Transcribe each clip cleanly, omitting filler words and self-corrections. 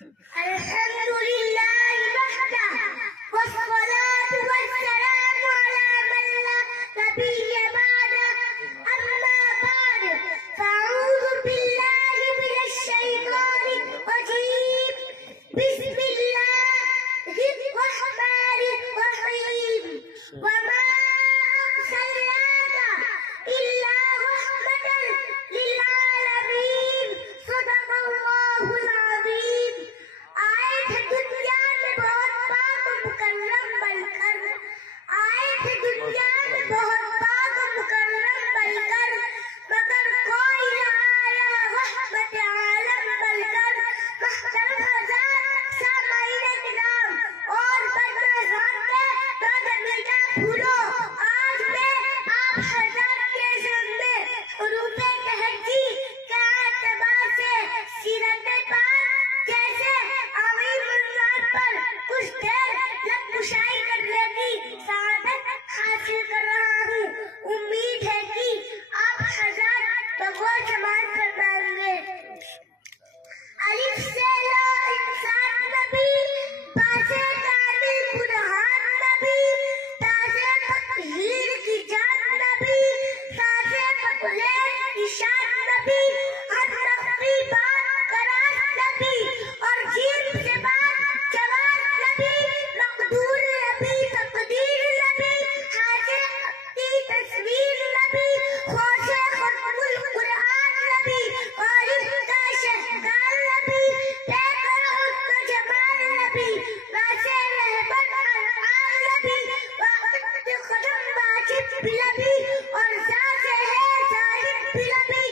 الحمد لله وحده والصلاة والسلام على من لا نبي بعده أما بعد فأعوذ بالله من الشيطان الرجيم بسم الله الرحمن الرحيم وما أرسلناك إلا رحمة للعالمين صدق الله العظيم. آئے تھے دنیا میں بہت پاک و مکرم بن کر، آئے تھے دنیا میں بہت پاک و مکرم بن کر، مگر کوئی نہ آیا رحمت عالم بن کر. محترم حضرات، سامعین کرام اور برمحضرات کے نادمیدہ پھولو، آج میں آپ حضرات کے سامنے حروف تہجی کے اعتبار سے سیرت پاک جیسے عظیم عنوان پر کچھ دیر لب کشائی کرنے کی سعادت حاصل کر رہا ہوں. امید ہے کہ آپ حضرات بغور سماعت فرمائیں گے. الف سے لا انسان نبی، با سے کامل برہان نبی، تا سے تقریر کی جان نبی، تا سے تقریر کی شان نبی، ہر نقوی بات کراس نبی، اور جیم سے بات جواز نبی، مقدور نبی، تقدیر نبی، حاضر کی تصویر نبی، خوش ختم القرآن نبی، غالب کا شہکار نبی، بے قرار کا جمال نبی، واسع رہبر العال نبی، واقف قدم واجب بھی نبی، اور ذات ہے ظاہر بھی نبی،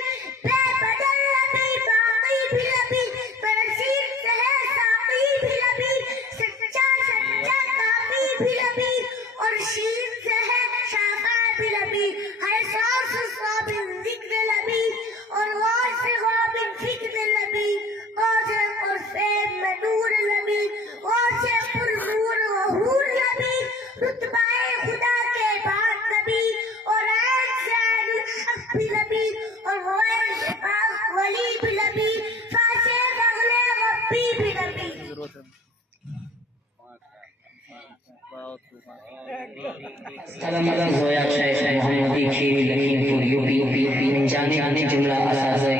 بے بدل نبی، باقی بھی نبی، برسیر سے ہے ساقی بھی نبی، سچا کافی بھی نبی، اور شیر سے ہے شافع بھی نبی، ہر سانس صواب ذکر نبی، اور غور سے غاب فکر نبی، غور سے قرف منور نبی، غور سے پرنور وحور نبی، رتبہ خدا کے بعد نبی، اور عین سے عین الحق بھی نبی، اور غیر سے پاک ولی بھی نبی، فاسے بغل ربی بھی نبی. قدم قدم ہویا شیخ محمدی کھیری لکھیم پور یو پی جانے جملہ اساتذہ